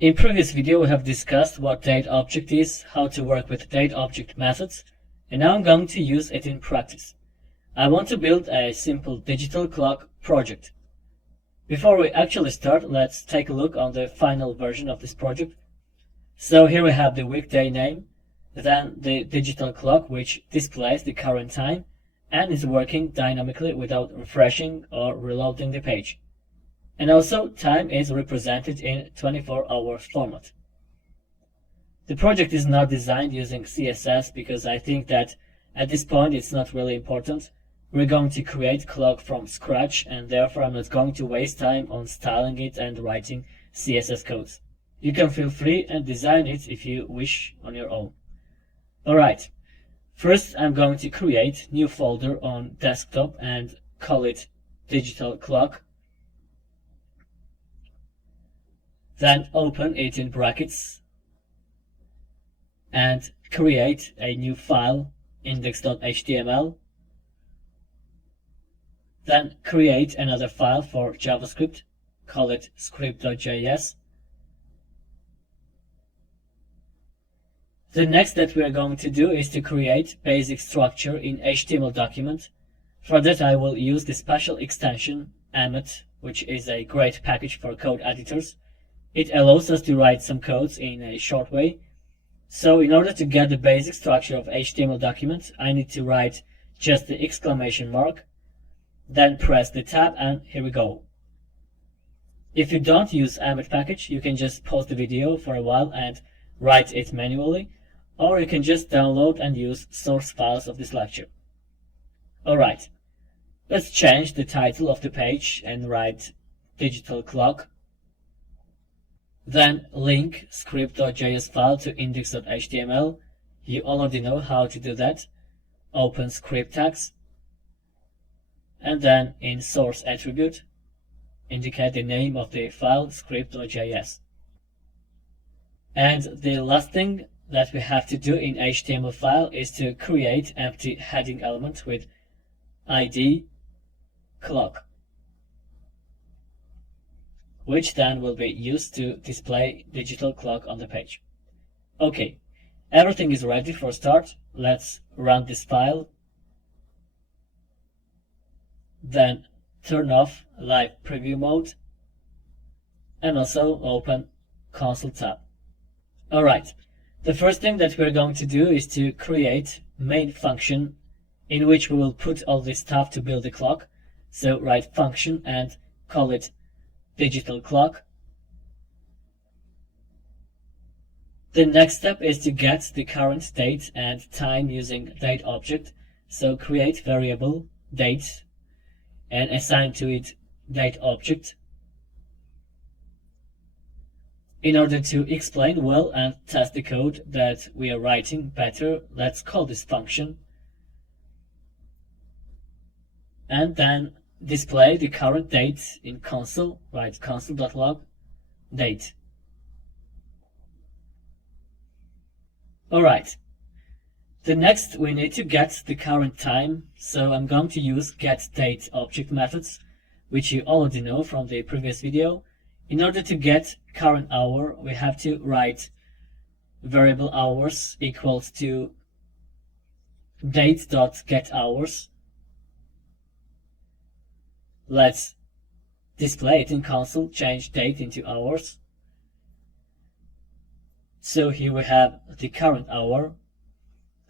In previous video we have discussed what dateObject is, how to work with dateObject methods, and now I'm going to use it in practice. I want to build a simple digital clock project. Before we actually start, let's take a look on the final version of this project. So here we have the weekday name, then the digital clock which displays the current time and is working dynamically without refreshing or reloading the page. And also time is represented in 24-hour format. The project is not designed using CSS because I think that at this point it's not really important. We're going to create clock from scratch, and therefore I'm not going to waste time on styling it and writing CSS codes. You can feel free and design it if you wish on your own. Alright, first I'm going to create new folder on desktop and call it digital clock. Then open it in brackets and create a new file, index.html. Then create another file for JavaScript, call it script.js. The next that we are going to do is to create basic structure in HTML document. For that I will use the special extension Emmet, which is a great package for code editors. It allows us to write some codes in a short way. So in order to get the basic structure of HTML document, I need to write just the exclamation mark, then press the tab, and here we go. If you don't use Emmet package, you can just pause the video for a while and write it manually, or you can just download and use source files of this lecture. Alright, let's change the title of the page and write digital clock. Then link script.js file to index.html. You already know how to do that. Open script tags. And then in source attribute, indicate the name of the file, script.js. And the last thing that we have to do in HTML file is to create empty heading element with ID clock, which then will be used to display digital clock on the page. Okay, everything is ready for start. Let's run this file. Then turn off live preview mode and also open console tab. Alright, the first thing that we're going to do is to create main function in which we will put all this stuff to build the clock. So write function and call it digital clock. The next step is to get the current date and time using dateObject. So create variable date and assign to it dateObject. In order to explain well and test the code that we are writing better, let's call this function and then display the current date in console. Write console.log date. Alright, the next we need to get the current time, so I'm going to use getDateObject methods, which you already know from the previous video. In order to get current hour, we have to write variable hours equals to date.getHours. Let's display it in console, change date into hours. So here we have the current hour.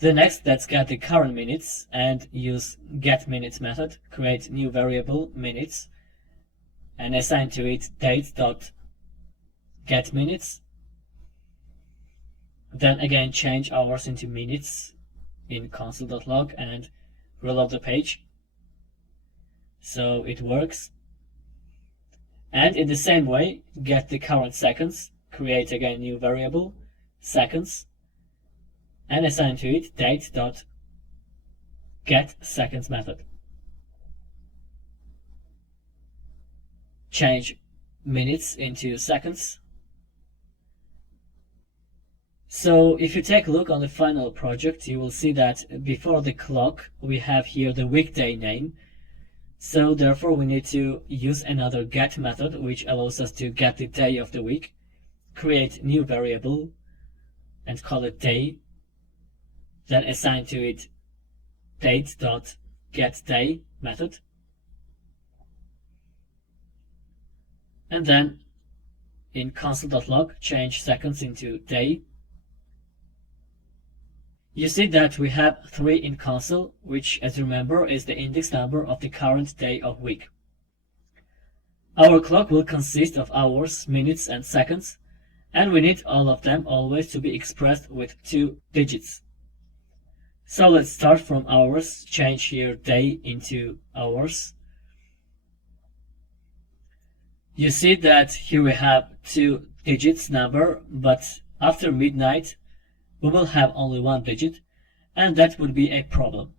The next, let's get the current minutes and use getMinutes method, create new variable minutes and assign to it date.getMinutes. Then again change hours into minutes in console.log and reload the page. So it works. And in the same way, get the current seconds, create again new variable, seconds, and assign to it date.getSeconds method. Change minutes into seconds. So if you take a look on the final project, you will see that before the clock, we have here the weekday name. So therefore we need to use another get method, which allows us to get the day of the week. create new variable and call it day, then assign to it date.getDay method, and then in console.log change seconds into day. You see that we have 3 in console, which, as you remember, is the index number of the current day of week. Our clock will consist of hours, minutes, and seconds, and we need all of them always to be expressed with 2 digits. So let's start from hours, change here day into hours. You see that here we have 2 digits number, but after midnight we will have only 1 digit, and that would be a problem.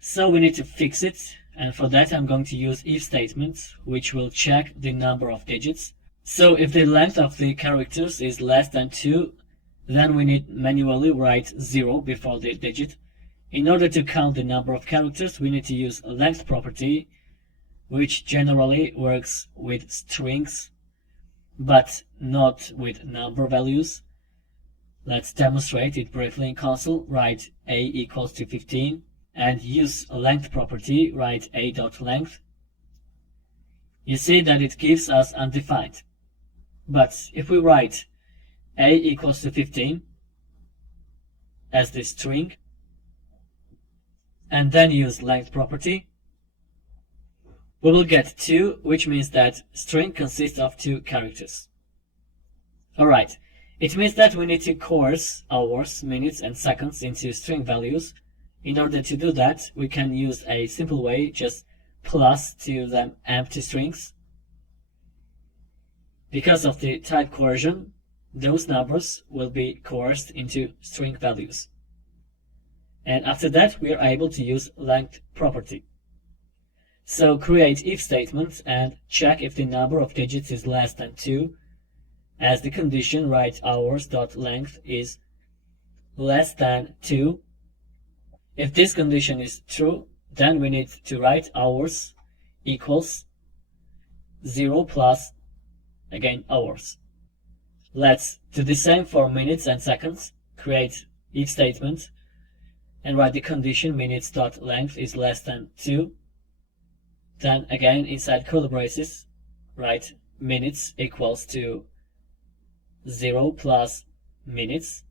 So we need to fix it, and for that I'm going to use if statement, which will check the number of digits. So if the length of the characters is less than 2, then we need manually write 0 before the digit. In order to count the number of characters, we need to use a length property, which generally works with strings, but not with number values. Let's demonstrate it briefly in console. Write a equals to 15 and use a length property. Write a.length. You see that it gives us undefined. But if we write a equals to 15 as the string and then use length property, we will get 2, which means that string consists of 2 characters. Alright. It means that we need to coerce hours, minutes, and seconds into string values. In order to do that, we can use a simple way, just plus to them empty strings. Because of the type coercion, those numbers will be coerced into string values. And after that, we are able to use length property. So create if statement and check if the number of digits is less than 2. As the condition, write hours.length is less than 2. If this condition is true, then we need to write hours equals 0 plus, again, hours. Let's do the same for minutes and seconds. Create if statement and write the condition minutes.length is less than 2. Then again, inside curly braces, write minutes equals to 0 plus minutes,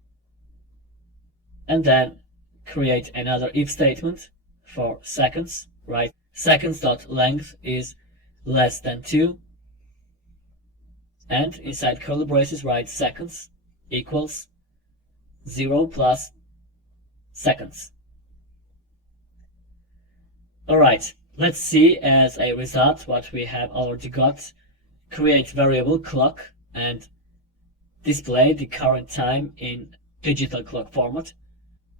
and then create another if statement for seconds. Write seconds.length is less than 2, and inside curly braces write seconds equals 0 plus seconds. Alright, let's see as a result what we have already got. Create variable clock and display the current time in digital clock format.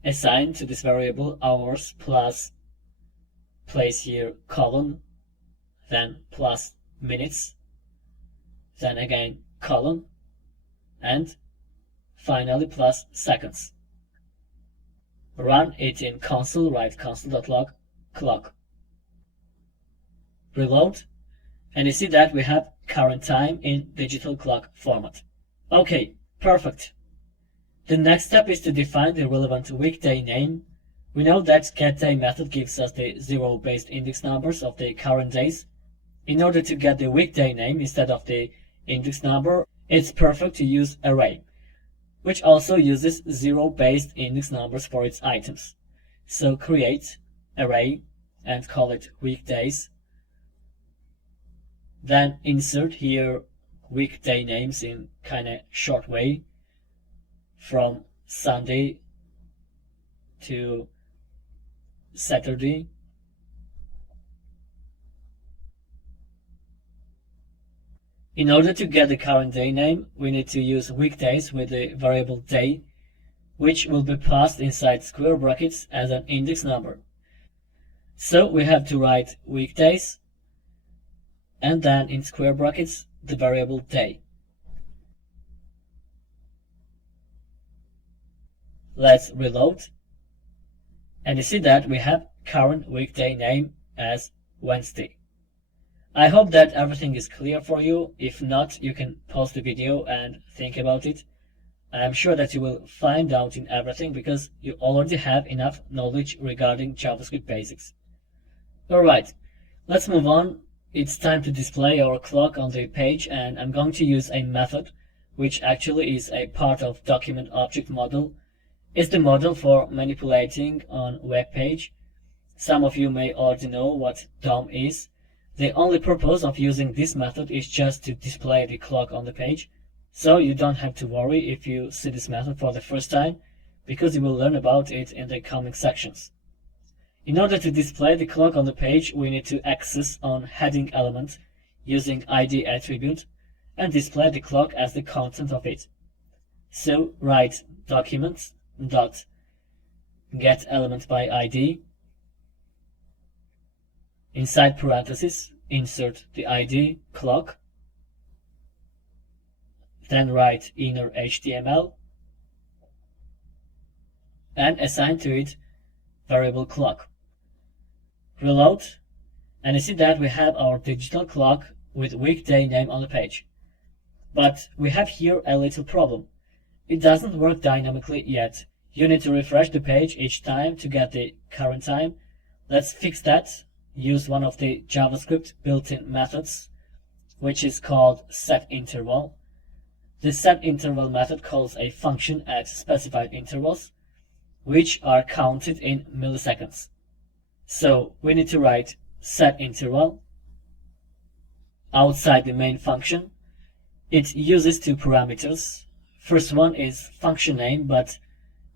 Assign to this variable hours plus, place here colon, then plus minutes, then again colon, and finally plus seconds. Run it in console, write console.log clock. Reload, and you see that we have current time in digital clock format. Okay, perfect. The next step is to define the relevant weekday name. We know that getDay method gives us the 0-based index numbers of the current days. In order to get the weekday name instead of the index number, it's perfect to use array, which also uses 0-based index numbers for its items. So create array and call it weekdays. Then insert here weekday names in kind of short way from Sunday to Saturday. In order to get the current day name, we need to use weekdays with the variable day, which will be passed inside square brackets as an index number. So we have to write weekdays and then in square brackets the variable day. Let's reload, and you see that we have current weekday name as Wednesday. I hope that everything is clear for you. If not, you can pause the video and think about it. I am sure that you will find out in everything because you already have enough knowledge regarding JavaScript basics. Alright, let's move on. It's time to display our clock on the page, and I'm going to use a method which actually is a part of document object model. It's the model for manipulating on web page. Some of you may already know what DOM is. The only purpose of using this method is just to display the clock on the page. So you don't have to worry if you see this method for the first time, because you will learn about it in the coming sections. In order to display the clock on the page, we need to access on heading element using ID attribute and display the clock as the content of it. So write documents dot get element by ID. Inside parentheses, insert the ID clock. Then write inner HTML and assign to it variable clock. Reload, and you see that we have our digital clock with weekday name on the page. But we have here a little problem. It doesn't work dynamically yet. You need to refresh the page each time to get the current time. Let's fix that. Use one of the JavaScript built-in methods, which is called setInterval. The setInterval method calls a function at specified intervals, which are counted in milliseconds. So we need to write setInterval outside the main function. It uses two parameters. First one is function name, but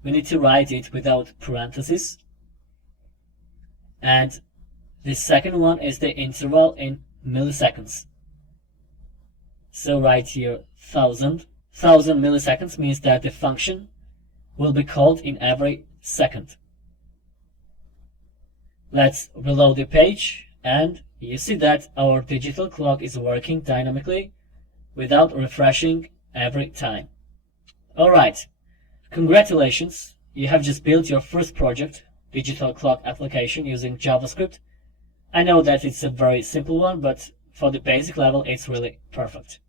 we need to write it without parentheses. And the second one is the interval in milliseconds. So write here 1000. 1000 milliseconds means that the function will be called in every second. Let's reload the page, and you see that our digital clock is working dynamically without refreshing every time. Alright, congratulations, you have just built your first project, digital clock application using JavaScript. I know that it's a very simple one, but for the basic level it's really perfect.